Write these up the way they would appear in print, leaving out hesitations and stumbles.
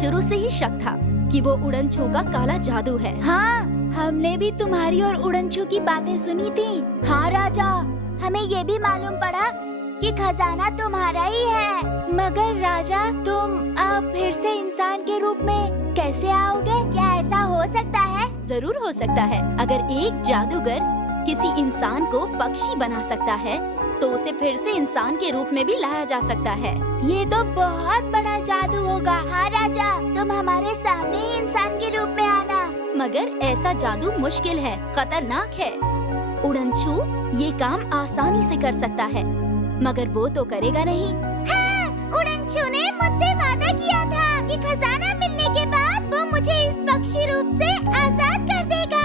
शुरू से ही शक था कि वो उड़नछू का काला जादू है। हाँ, हमने भी तुम्हारी और उड़नछू की बातें सुनी थी। हाँ राजा, हमें ये भी मालूम पड़ा कि खजाना तुम्हारा ही है। मगर राजा, तुम अब फिर से इंसान के रूप में कैसे आओगे? क्या ऐसा हो सकता है? जरूर हो सकता है। अगर एक जादूगर किसी इंसान को पक्षी बना सकता है तो उसे फिर से इंसान के रूप में भी लाया जा सकता है। ये तो बहुत बड़ा जादू होगा। हाँ राजा, तुम हमारे सामने ही इंसान के रूप में आना। मगर ऐसा जादू मुश्किल है, खतरनाक है। उड़नछू ये काम आसानी से कर सकता है, मगर वो तो करेगा नहीं। हाँ, उड़नछू ने मुझसे वादा किया था कि खजाना मिलने के बाद वो मुझे इस पक्षी रूप से आजाद कर देगा।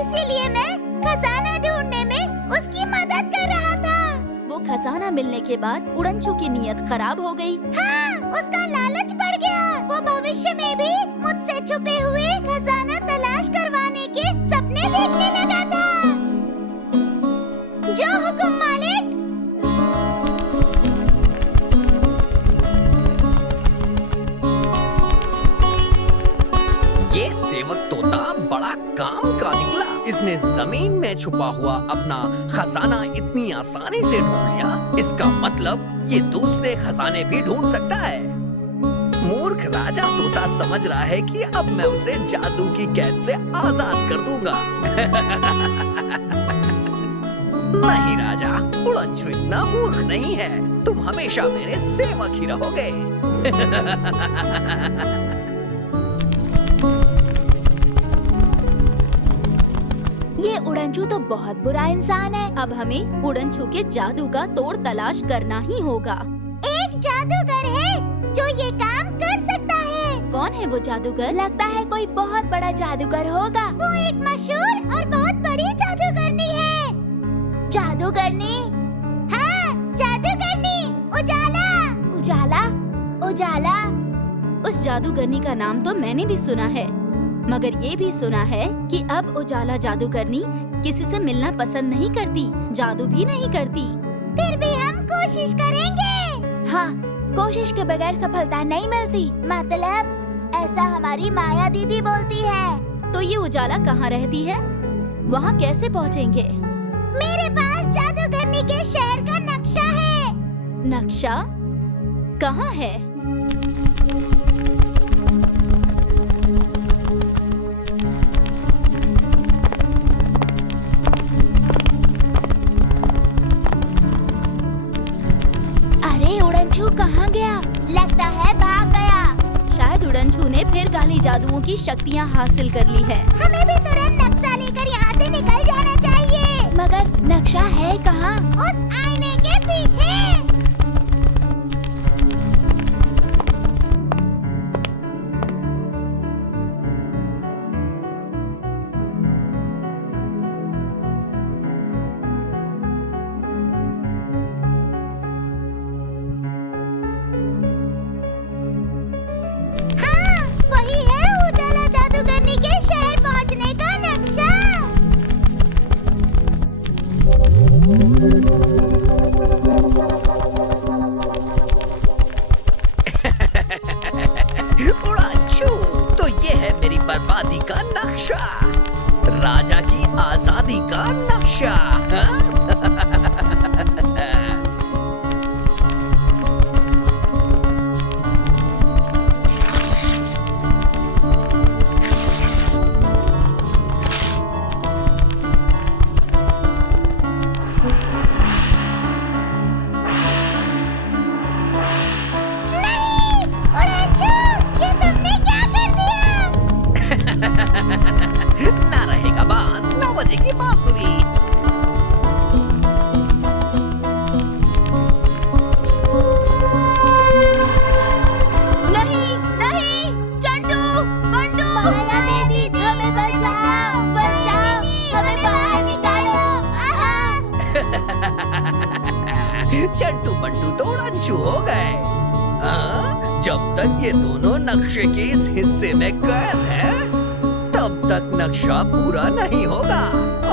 इसीलिए मैं खजाना ढूंढने में उसकी मदद कर रहा था। वो खजाना मिलने के बाद उड़नछू की नीयत खराब हो गई। हाँ, उसका लालच बढ़ गया। वो भविष्य में भी मुझसे छुपे हुए खजाना तलाश करवाने के सपने देखने लगा था। जो हुकुम मालिक। ये सेवक तोता बड़ा काम का निकला। इसने जमीन में छुपा हुआ अपना खजाना इतनी आसानी से ढूंढ लिया। इसका मतलब ये दूसरे खजाने भी ढूंढ सकता है। मूर्ख राजा तोता समझ रहा है कि अब मैं उसे जादू की कैद से आजाद कर दूंगा। नहीं राजा, उड़नछू इतना मूर्ख नहीं है। तुम हमेशा मेरे सेवक ही रहोगे। ये उड़नछू तो बहुत बुरा इंसान है। अब हमें उड़नछू के जादू का तोड़ तलाश करना ही होगा। एक जादूगर है जो ये काम कर सकता है। कौन है वो जादूगर? लगता है कोई बहुत बड़ा जादूगर होगा। वो एक मशहूर और बहुत बड़ी जादूगरनी है। जादूगरनी? हाँ, जादूगरनी। उजाला। उजाला? उजाला। उस जादूगरनी का नाम तो मैंने भी सुना है, मगर ये भी सुना है कि अब उजाला जादूगरनी किसी से मिलना पसंद नहीं करती, जादू भी नहीं करती। फिर भी हम कोशिश करेंगे। हाँ, कोशिश के बगैर सफलता नहीं मिलती। मतलब ऐसा हमारी माया दीदी बोलती है। तो ये उजाला कहाँ रहती है? वहाँ कैसे पहुँचेंगे? मेरे पास जादूगरनी के शहर का नक्शा है। नक्शा कहाँ है? अरे उड़नछू कहाँ गया? लगता है भाग गया। शायद उड़नछू ने फिर काली जादुओं की शक्तियाँ हासिल कर ली है। हमें भी तुरंत नक्शा लेकर यहाँ से निकल जाना चाहिए। मगर नक्शा है कहाँ? उस आईने के पीछे। हाँ, वही है उजाला जादूगरनी के शहर पहुँचने का नक्शा। उड़नछू, तो ये है मेरी बर्बादी का नक्शा, राजा की आजादी का नक्शा। नहीं, उड़नछू, ये तुमने क्या कर दिया? ना रहेगा बांस, ना बजेगी बांसुरी। नहीं, नहीं, चंटू, बंटू, माया दीदी, हमें बचाओ, बचाओ, हमें बाहर निकालो। चंटू बंटू तो उड़नछू हो गए। हाँ, जब तक ये दोनों नक्शे के इस हिस्से में कैद हैं, तब तक नक्शा पूरा नहीं होगा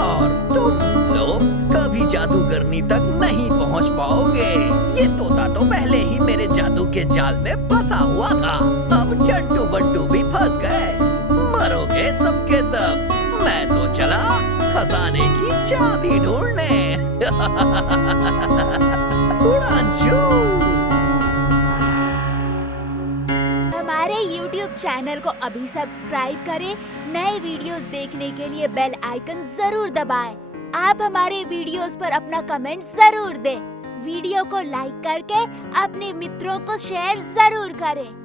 और तुम लोग कभी जादूगरनी तक नहीं पहुंच पाओगे। ये तोता तो पहले ही मेरे जादू के जाल में फंसा हुआ था। अब चंटू बंटू भी फंस गए। मरोगे सबके सब। मैं तो चला खजाने की चाबी ढूंढने। उड़ानचू। हमारे YouTube चैनल को अभी सब्सक्राइब करें। नए वीडियोस देखने के लिए बेल आइकन जरूर दबाएं। आप हमारे वीडियोस पर अपना कमेंट जरूर दें। वीडियो को लाइक करके अपने मित्रों को शेयर जरूर करें।